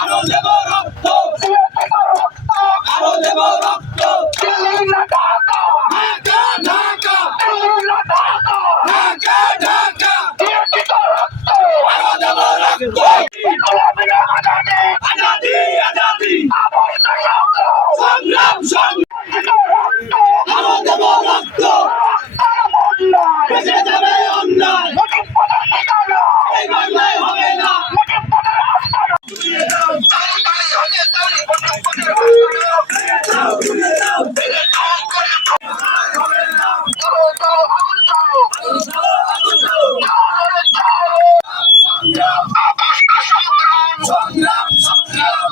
আরো দেব রক্ত, আরো দেব রক্ত। ঢাকা ঢাকা, ঢাকা ঢাকা, আরো দেব রক্ত। আজাদি আজাদি, সংগ্রাম সংগ্রাম, আরো দেব রক্ত। বেঁচে যাবে অন্যায়, এই বাংলায় হবে না। সংগ্রাম সংগ্রাম,